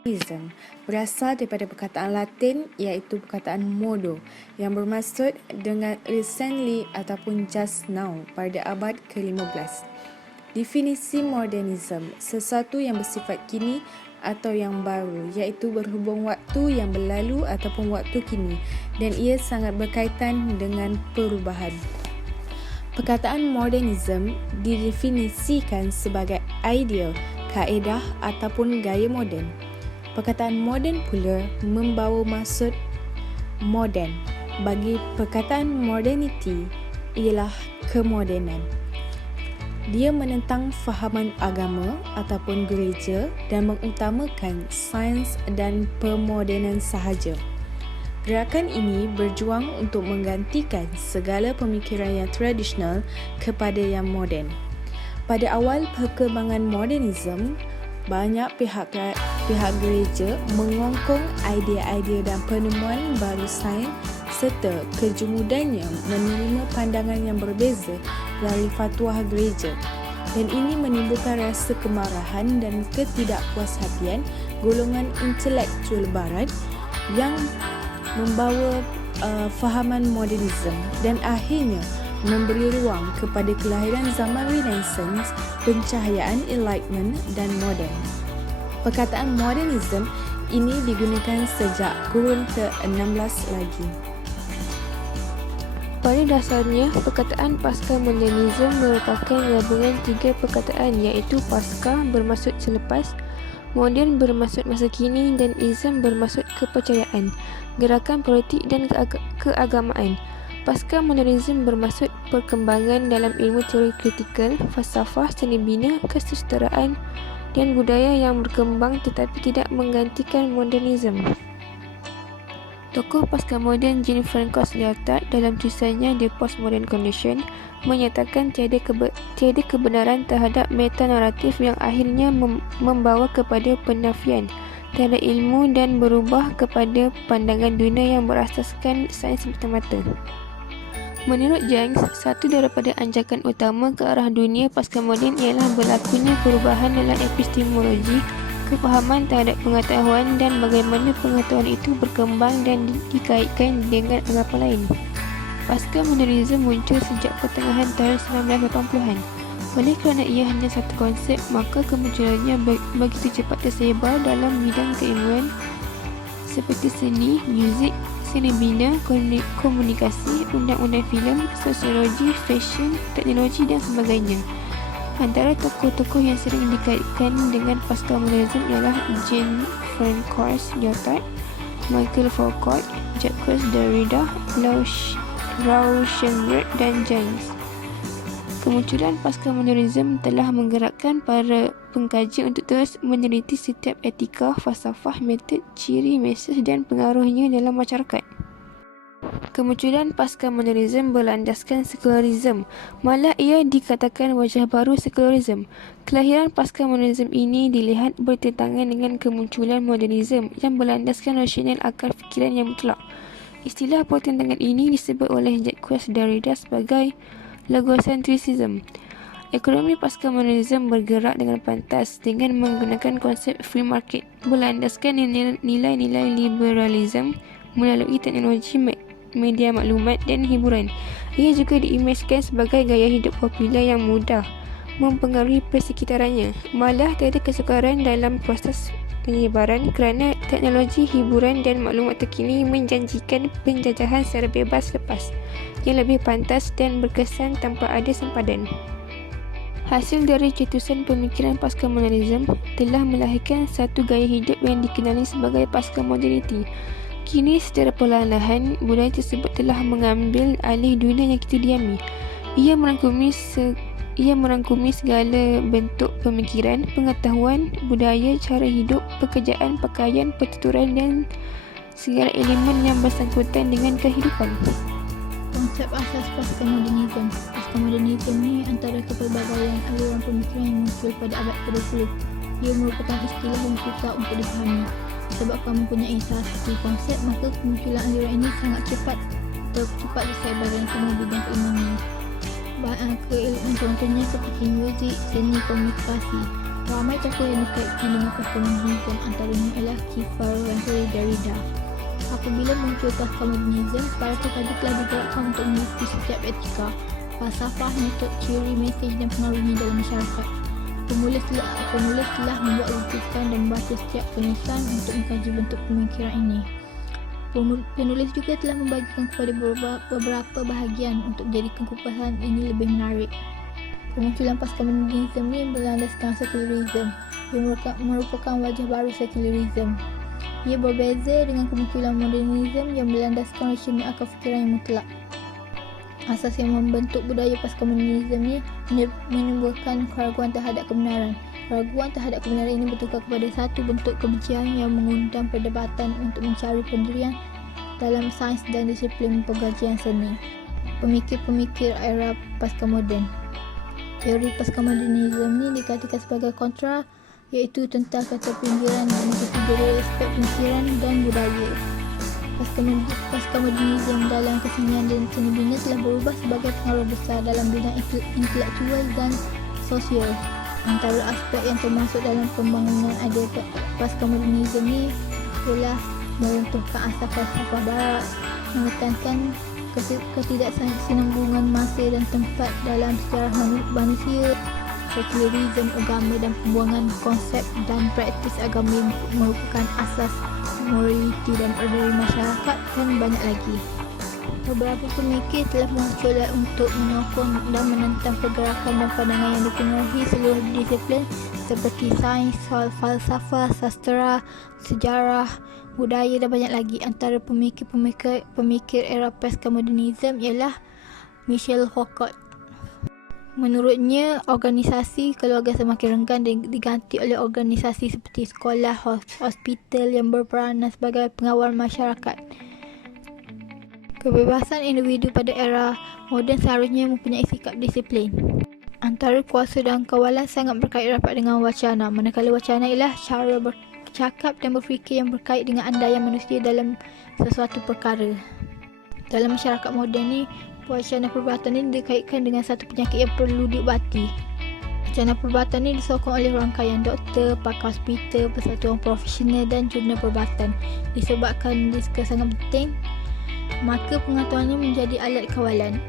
Modernism berasal daripada perkataan Latin iaitu perkataan modo yang bermaksud dengan recently ataupun just now pada abad ke-15. Definisi modernism, sesuatu yang bersifat kini atau yang baru, iaitu berhubung waktu yang berlalu ataupun waktu kini, dan ia sangat berkaitan dengan perubahan. Perkataan modernism didefinisikan sebagai idea, kaedah ataupun gaya moden. Perkataan moden pula membawa maksud moden. Bagi perkataan modernity ialah kemodenan. Dia menentang fahaman agama ataupun gereja dan mengutamakan sains dan pemodenan sahaja. Gerakan ini berjuang untuk menggantikan segala pemikiran yang tradisional kepada yang moden. Pada awal perkembangan modernism, banyak pihak gereja mengongkong idea-idea dan penemuan baru sains serta kejumudannya menerima pandangan yang berbeza dari fatwa gereja, dan ini menimbulkan rasa kemarahan dan ketidakpuashatian golongan intelektual barat yang membawa fahaman modernism dan akhirnya memberi ruang kepada kelahiran zaman Renaissance, pencahayaan Enlightenment dan moden. Perkataan modernism ini digunakan sejak kurun ke-16 lagi. Pada dasarnya, perkataan pasca modernism merupakan gabungan tiga perkataan iaitu pasca bermaksud selepas, modern bermaksud masa kini dan ism bermaksud kepercayaan, gerakan politik dan keagamaan. Pasca modernism bermaksud perkembangan dalam ilmu teori kritikal, falsafah, seni bina, kesusasteraan dan budaya yang berkembang tetapi tidak menggantikan modernism. Tokoh pasca moden Jean-François Lyotard dalam tulisannya The Postmodern Condition menyatakan tiada kebenaran terhadap meta-naratif yang akhirnya membawa kepada penafian terhadap ilmu dan berubah kepada pandangan dunia yang berasaskan sains semata-mata. Menurut James, satu daripada anjakan utama ke arah dunia pasca moden ialah berlakunya perubahan dalam epistemologi, kefahaman terhadap pengetahuan dan bagaimana pengetahuan itu berkembang dan dikaitkan dengan anggapan lain. Pasca modernism muncul sejak pertengahan tahun 1980-an. Oleh kerana ia hanya satu konsep, maka kemunculannya begitu cepat tersebar dalam bidang keilmuan seperti seni, muzik, seni bina, komunikasi, undang-undang filem, sosiologi, fashion, teknologi dan sebagainya. Antara tokoh-tokoh yang sering dikaitkan dengan pasca modernism ialah Jean-François Lyotard, Michael Foucault, Jacques Derrida, Rauschenberg dan James. Kemunculan pasca modernism telah menggerakkan para pengkaji untuk terus meneliti setiap etika, falsafah, metod, ciri, mesej dan pengaruhnya dalam masyarakat. Kemunculan pasca modernism berlandaskan sekularisme, malah ia dikatakan wajah baru sekularisme. Kelahiran pasca modernism ini dilihat bertentangan dengan kemunculan modernism yang berlandaskan rasional akal fikiran yang mutlak. Istilah pertentangan ini disebut oleh Jacques Derrida sebagai logocentrism. Ekonomi pasca modernism bergerak dengan pantas dengan menggunakan konsep free market, berlandaskan nilai-nilai liberalisme melalui teknologi media maklumat dan hiburan. Ia juga diimejkan sebagai gaya hidup popular yang mudah mempengaruhi persekitarannya. Malah tiada kesukaran dalam proses penyebaran kerana teknologi hiburan dan maklumat terkini menjanjikan penjajahan secara bebas lepas yang lebih pantas dan berkesan tanpa ada sempadan. Hasil dari cetusan pemikiran pasca modernism telah melahirkan satu gaya hidup yang dikenali sebagai pasca modernity. Kini secara perlahan-lahan budaya tersebut telah mengambil alih dunia yang kita diami. Ia merangkumi segala bentuk pemikiran, pengetahuan, budaya, cara hidup, pekerjaan, pakaian, pertuturan dan segala elemen yang bersangkutan dengan kehidupan. Konsep asas pasca modernism. Pasca modernism ni antara kepelbagaian aliran pemikiran yang muncul pada abad ke-20. Ia merupakan istilah yang susah untuk dipahami. Sebabkan mempunyai salah satu konsep, maka kemunculan aliran ini sangat cepat tersebar dalam semua bidang keilmuan. Keilmuan contohnya seperti muzik, seni, komunikasi. Ramai tokoh yang dikaitkan dengan postmodernism, antaranya ialah Kiefer Venturi Derrida. Apabila muncul postmodernism, para pekaji telah digerakkan untuk meneliti setiap etika, falsafah, metod, teori, mesej dan pengaruhnya dalam masyarakat. Penulis telah membuat rujukan dan membaca setiap penulisan untuk mengkaji bentuk pemikiran ini. Penulis juga telah membagikan kepada beberapa bahagian untuk menjadikan kupasan ini lebih menarik. Kemunculan postmodernism ini berlandaskan sekularisme. Ia merupakan wajah baru sekularisme. Ia berbeza dengan kemunculan modernisme yang berlandaskan rasional akal fikiran yang mutlak. Asas yang membentuk budaya postmodernisme ini menimbulkan keraguan terhadap kebenaran. Keraguan terhadap kebenaran ini bertukar kepada satu bentuk kebencian yang mengundang perdebatan untuk mencari pendirian dalam sains dan disiplin pengkajian seni. Pemikir-pemikir era postmoden. Teori postmodernisme ini dikatakan sebagai kontra, iaitu tentang kata pinggiran dan kategori aspek pemikiran dan budaya. Postmodernisme dalam kesenian dan seni bina telah berubah sebagai pengaruh besar dalam bidang intelektual dan sosial. Antara aspek yang termasuk dalam pembangunan idea postmodernisme ini ialah meruntuhkan asas falsafah barat, menekankan ketidaksinambungan masa dan tempat dalam sejarah manusia, sekularisme agama dan pembuangan konsep dan praktis agama yang merupakan asas moraliti dan orderi masyarakat, dan banyak lagi. Beberapa pemikir telah muncul untuk menyokong dan menentang pergerakan dan pandangan yang dipengaruhi seluruh disiplin seperti sains, falsafah, sastra, sejarah, budaya dan banyak lagi. Antara pemikir era postmodernisme ialah Michel Foucault. Menurutnya, organisasi keluarga semakin renggang dan diganti oleh organisasi seperti sekolah, hospital yang berperanan sebagai pengawal masyarakat. Kebebasan individu pada era moden seharusnya mempunyai sikap disiplin. Antara kuasa dan kawalan sangat berkait rapat dengan wacana, manakala wacana ialah cara bercakap dan berfikir yang berkait dengan andaian manusia dalam sesuatu perkara. Dalam masyarakat moden ni, wacana perubatan ini dikaitkan dengan satu penyakit yang perlu diubati. Wacana perubatan ini disokong oleh rangkaian doktor, pakar hospital, persatuan profesional dan jurnal perubatan. Disebabkan diska sangat penting, maka pengetahuannya menjadi alat kawalan.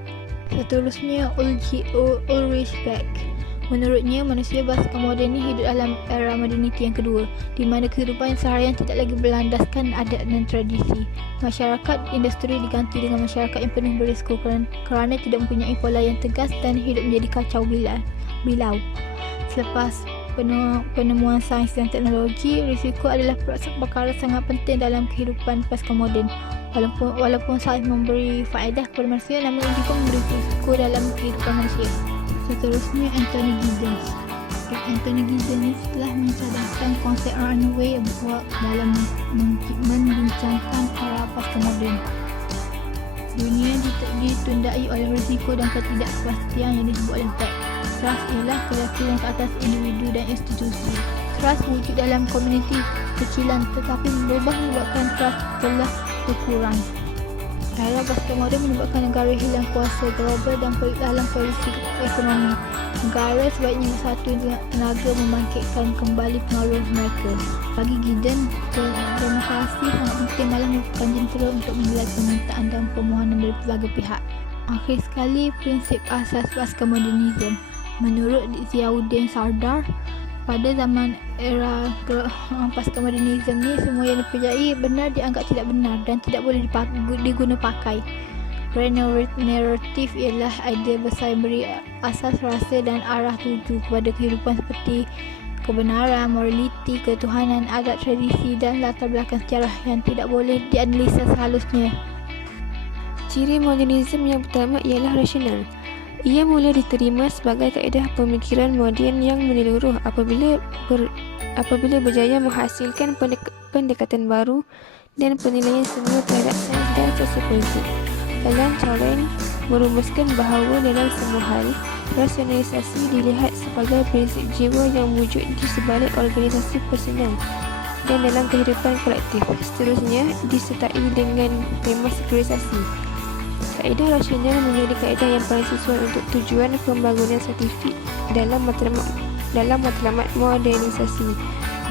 Seterusnya, Ulrich Beck. Menurutnya, manusia bahasa moden ini hidup dalam era moderniti yang kedua, di mana kehidupan seharian tidak lagi berlandaskan adat dan tradisi. Masyarakat industri diganti dengan masyarakat yang penuh berisiko kerana tidak mempunyai pola yang tegas dan hidup menjadi kacau bilau. Selepas penemuan sains dan teknologi, risiko adalah perkara sangat penting dalam kehidupan pasca moden. Walaupun sains memberi faedah kepada manusia, namun ia juga memberi risiko dalam kehidupan manusia. Seterusnya, Anthony Giddens. Anthony Giddens telah mencadangkan konsep runaway dalam membincangkan era pasca moden. Dunia ditundai oleh risiko dan ketidakpastian yang disebut oleh Beck. Trust ialah keyakinan ke atas individu dan institusi. Trust wujud dalam komuniti kecilan, tetapi berubah menyebabkan trust telah berkurang. Era pasca moden menyebabkan negara hilang kuasa global dan dalam polisi ekonomi. Negara sebaiknya bersatu dengan tenaga membangkitkan kembali pengaruh mereka. Bagi Giddens, demokrasi sangat penting malah merupakan jentera untuk menilai permintaan dan permohonan dari pelbagai pihak. Akhir sekali, prinsip asas pasca modernisme. Menurut Ziauddin Sardar, pada zaman era pasca modernisme ni, semua yang dipercayai benar dianggap tidak benar dan tidak boleh diguna pakai. Pre-narrative ialah idea besar yang beri asas rasa dan arah tuju kepada kehidupan seperti kebenaran, moraliti, ketuhanan, adat, tradisi dan latar belakang sejarah yang tidak boleh dianalisa sehalusnya. Ciri modernisme yang pertama ialah rasional. Ia mula diterima sebagai kaedah pemikiran moden yang menyeluruh apabila berjaya menghasilkan pendekatan baru dan penilaian semula terhadap sains dan sosiopolitik. Alan Turing merumuskan bahawa dalam semua hal, rasionalisasi dilihat sebagai prinsip jiwa yang wujud di sebalik organisasi personal dan dalam kehidupan kolektif. Seterusnya, disertai dengan tema sekularisasi. Kaedah rasional menjadi kaedah yang paling sesuai untuk tujuan pembangunan saintifik dalam dalam matlamat modernisasi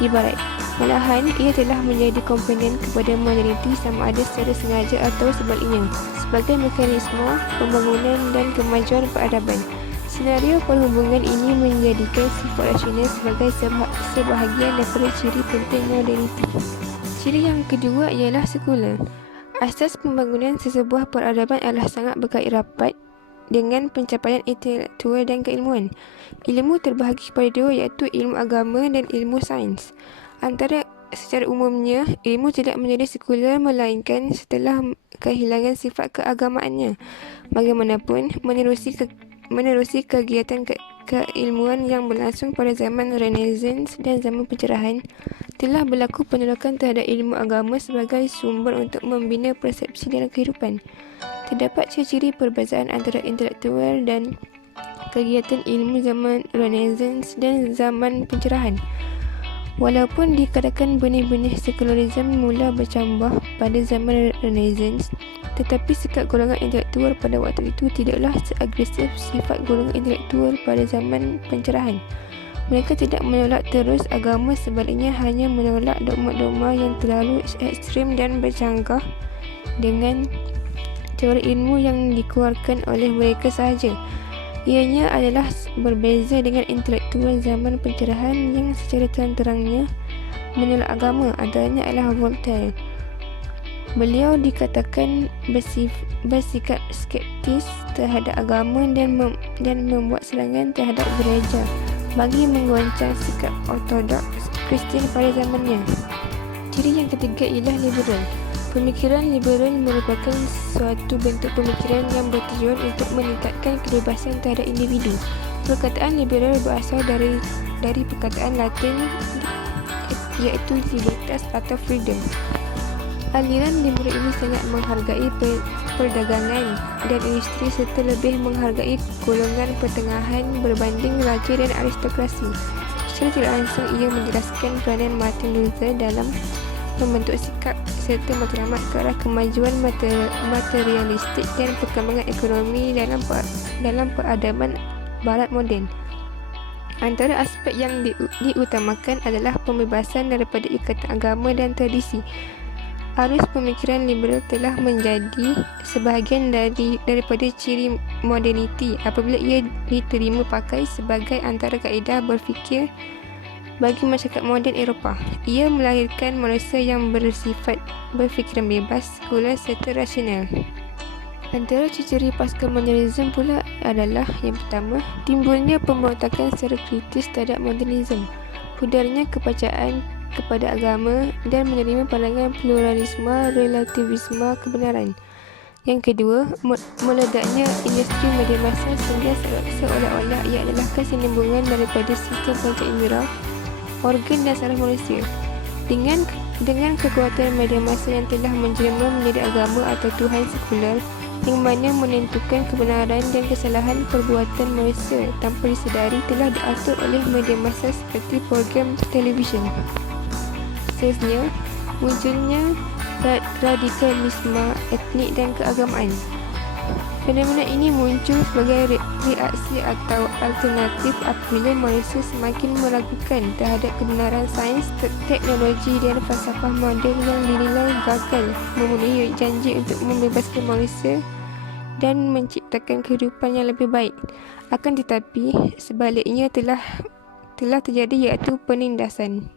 ibarat. Malahan, ia telah menjadi komponen kepada moderniti sama ada secara sengaja atau sebaliknya, sebagai mekanisme pembangunan dan kemajuan peradaban. Senario perhubungan ini menjadikan sifat rasional sebagai sebahagian daripada ciri penting moderniti. Ciri yang kedua ialah sekular. Asas pembangunan sesebuah peradaban adalah sangat berkait rapat dengan pencapaian intelektual dan keilmuan. Ilmu terbahagi kepada dua, iaitu ilmu agama dan ilmu sains. Secara umumnya, ilmu tidak menjadi sekular melainkan setelah kehilangan sifat keagamaannya. Bagaimanapun, menerusi kegiatan keilmuan yang berlangsung pada zaman Renaissance dan zaman pencerahan, telah berlaku penolakan terhadap ilmu agama sebagai sumber untuk membina persepsi dalam kehidupan. Terdapat ciri-ciri perbezaan antara intelektual dan kegiatan ilmu zaman Renaissance dan zaman pencerahan. Walaupun dikatakan benih-benih sekularisme mula bercambah pada zaman Renaissance, tetapi sikap golongan intelektual pada waktu itu tidaklah seagresif sifat golongan intelektual pada zaman pencerahan. Mereka tidak menolak terus agama, sebaliknya hanya menolak dogma-dogma yang terlalu ekstrim dan bercanggah dengan teori ilmu yang dikeluarkan oleh mereka sahaja. Ianya adalah berbeza dengan intelektual zaman pencerahan yang secara terang-terangnya menolak agama. Antaranya adalah Voltaire. Beliau dikatakan bersikap skeptis terhadap agama dan membuat serangan terhadap gereja bagi menggoncang sikap ortodoks Kristian pada zamannya. Ciri yang ketiga ialah liberal. Pemikiran liberal merupakan suatu bentuk pemikiran yang bertujuan untuk meningkatkan kebebasan terhadap individu. Perkataan liberal berasal dari perkataan Latin iaitu libertas atau freedom. Aliran liberal ini sangat menghargai perdagangan dan industri serta lebih menghargai golongan pertengahan berbanding raja dan aristokrasi. Secara tidak langsung, ia menjelaskan peranan Martin Luther dalam membentuk sikap serta matlamat ke arah kemajuan materialistik dan perkembangan ekonomi dalam peradaban barat moden. Antara aspek yang diutamakan adalah pembebasan daripada ikatan agama dan tradisi. Arus pemikiran liberal telah menjadi sebahagian daripada ciri moderniti apabila ia diterima pakai sebagai antara kaedah berfikir bagi masyarakat moden Eropah. Ia melahirkan manusia yang bersifat berfikiran bebas, sekular serta rasional. Antara ciri-ciri pasca modernisme pula adalah yang pertama, timbulnya pemberontakan secara kritis terhadap modernisme, pudarnya kepercayaan kepada agama dan menerima pandangan pluralisme, relativisme kebenaran. Yang kedua, meledaknya industri media massa sehingga seolah-olah ia adalah kesinambungan daripada sistem panca indera, organ dan saraf manusia. Dengan kekuatan media massa yang telah menjelma menjadi agama atau Tuhan sekular yang mana menentukan kebenaran dan kesalahan perbuatan manusia tanpa disedari, telah diatur oleh media massa seperti program televisyen. Seterusnya, munculnya radikalisme etnik dan keagamaan. Fenomena ini muncul sebagai reaksi atau alternatif apabila manusia semakin meragukan terhadap kebenaran sains, teknologi dan falsafah moden yang dinilai gagal memenuhi janji untuk membebaskan manusia dan menciptakan kehidupan yang lebih baik. Akan tetapi, sebaliknya telah terjadi, iaitu penindasan.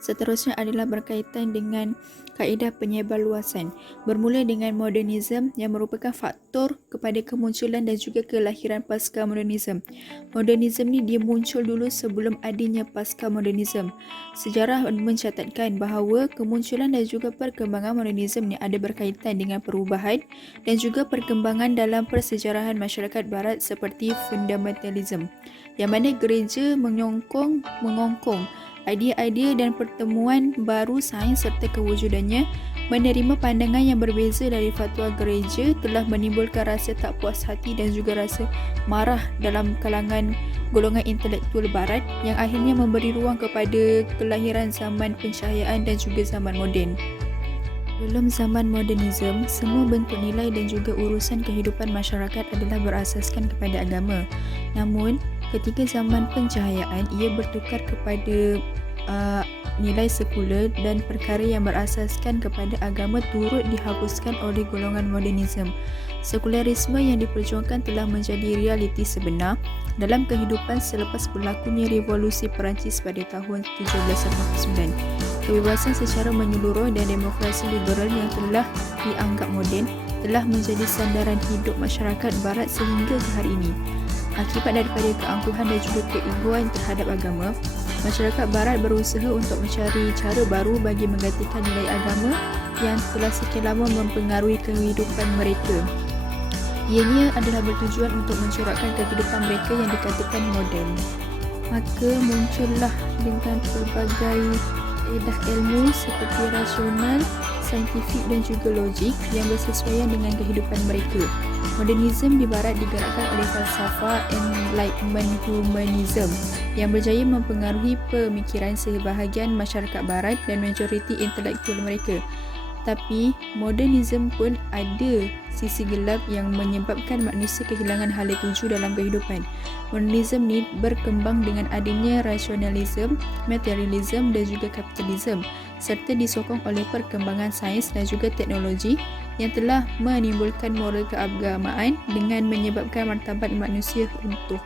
Seterusnya adalah berkaitan dengan kaedah penyebarluasan. Bermula dengan modernisme yang merupakan faktor kepada kemunculan dan juga kelahiran pasca modernisme. Modernisme ni dia muncul dulu sebelum adanya pasca modernisme. Sejarah mencatatkan bahawa kemunculan dan juga perkembangan modernisme ni ada berkaitan dengan perubahan dan juga perkembangan dalam persejarahan masyarakat barat seperti fundamentalisme, yang mana gereja mengongkong idea-idea dan pertemuan baru sains serta kewujudannya. Menerima pandangan yang berbeza dari fatwa gereja telah menimbulkan rasa tak puas hati dan juga rasa marah dalam kalangan golongan intelektual barat yang akhirnya memberi ruang kepada kelahiran zaman pencahayaan dan juga zaman moden. Dalam zaman modernisme, semua bentuk nilai dan juga urusan kehidupan masyarakat adalah berasaskan kepada agama. Namun, Ketika zaman pencahayaan, ia bertukar kepada nilai sekular dan perkara yang berasaskan kepada agama turut dihapuskan oleh golongan modernisme. Sekularisme yang diperjuangkan telah menjadi realiti sebenar dalam kehidupan selepas berlakunya revolusi Perancis pada tahun 1789. Kebebasan secara menyeluruh dan demokrasi liberal yang telah dianggap moden telah menjadi sandaran hidup masyarakat barat sehingga ke hari ini. Akibat daripada keangkuhan dan juga keegoan terhadap agama, masyarakat barat berusaha untuk mencari cara baru bagi menggantikan nilai agama yang telah sekian lama mempengaruhi kehidupan mereka. Ianya adalah bertujuan untuk mencorakkan kehidupan mereka yang dikatakan moden. Maka muncullah dengan pelbagai edah ilmu seperti rasional, saintifik dan juga logik yang bersesuaian dengan kehidupan mereka. Modernisme di barat digerakkan oleh falsafah Enlightenment Humanism yang berjaya mempengaruhi pemikiran sebahagian masyarakat barat dan majoriti intelektual mereka. Tapi modernisme pun ada sisi gelap yang menyebabkan manusia kehilangan hala tuju dalam kehidupan. Modernisme ni berkembang dengan adanya rasionalisme, materialisme dan juga kapitalisme serta disokong oleh perkembangan sains dan juga teknologi yang telah menimbulkan moral keagamaan dengan menyebabkan martabat manusia runtuh.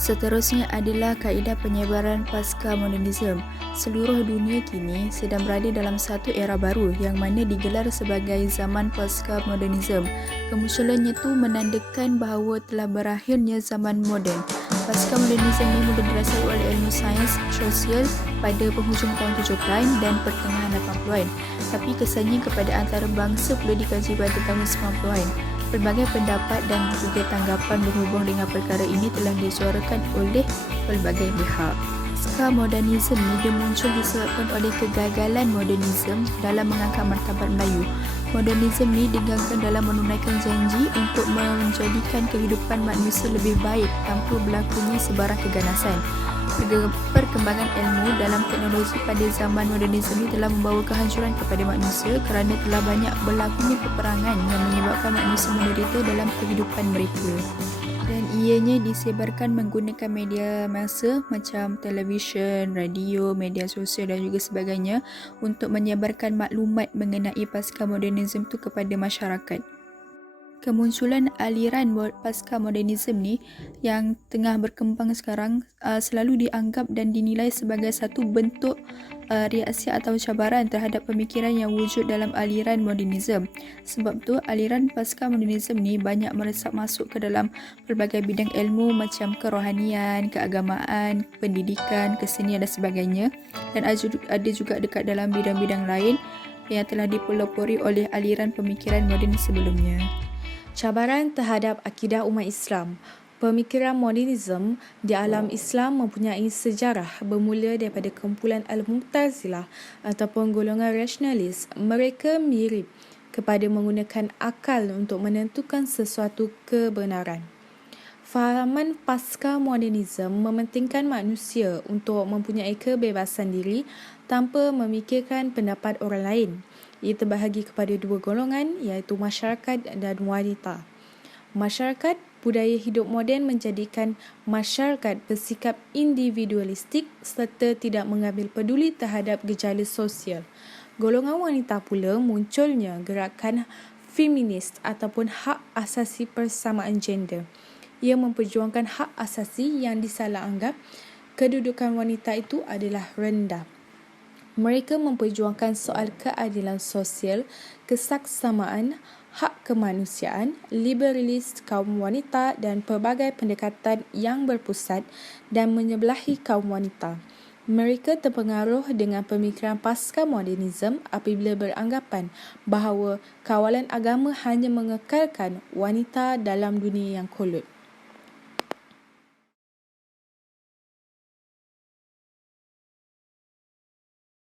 Seterusnya adalah kaedah penyebaran pasca modernisme. Seluruh dunia kini sedang berada dalam satu era baru yang mana digelar sebagai zaman pasca modernisme. Kemunculannya itu menandakan bahawa telah berakhirnya zaman moden. Pasca modernisme ini mula dirasai oleh ilmu sains sosial pada penghujung tahun 70-an dan pertengahan 80-an. Tapi kesannya kepada antarabangsa pula dikaji pada tahun 90-an. Pelbagai pendapat dan juga tanggapan berhubung dengan perkara ini telah disuarakan oleh pelbagai pihak. Pasca modernisme ini dia muncul disebabkan oleh kegagalan modernisme dalam mengangkat martabat Melayu. Modernisme ini digangkan dalam menunaikan janji untuk menjadikan kehidupan manusia lebih baik tanpa berlakunya sebarang keganasan. Perkembangan ilmu dalam teknologi pada zaman modernisme ini telah membawa kehancuran kepada manusia kerana telah banyak berlakunya peperangan yang menyebabkan manusia menderita dalam kehidupan mereka. Dan ianya disebarkan menggunakan media massa macam televisyen, radio, media sosial dan juga sebagainya untuk menyebarkan maklumat mengenai pasca modernisme itu kepada masyarakat. Kemunculan aliran pasca modernisme ni yang tengah berkembang sekarang selalu dianggap dan dinilai sebagai satu bentuk reaksi atau cabaran terhadap pemikiran yang wujud dalam aliran modernisme. Sebab tu aliran pasca modernisme ni banyak meresap masuk ke dalam pelbagai bidang ilmu macam kerohanian, keagamaan, pendidikan, kesenian dan sebagainya, dan ada juga dekat dalam bidang-bidang lain yang telah dipelopori oleh aliran pemikiran moden sebelumnya. Cabaran terhadap akidah umat Islam. Pemikiran modernisme di alam Islam mempunyai sejarah bermula daripada kumpulan Al-Mu'tazilah ataupun golongan rasionalis. Mereka mirip kepada menggunakan akal untuk menentukan sesuatu kebenaran. Fahaman pasca modernisme mementingkan manusia untuk mempunyai kebebasan diri tanpa memikirkan pendapat orang lain. Ia terbahagi kepada dua golongan iaitu masyarakat dan wanita. Masyarakat budaya hidup moden menjadikan masyarakat bersikap individualistik serta tidak mengambil peduli terhadap gejala sosial. Golongan wanita pula munculnya gerakan feminis ataupun hak asasi persamaan gender. Ia memperjuangkan hak asasi yang disalah anggap kedudukan wanita itu adalah rendah. Mereka memperjuangkan soal keadilan sosial, kesaksamaan, hak kemanusiaan, liberalis kaum wanita dan pelbagai pendekatan yang berpusat dan menyebelahi kaum wanita. Mereka terpengaruh dengan pemikiran pasca modernisme apabila beranggapan bahawa kawalan agama hanya mengekalkan wanita dalam dunia yang kolot.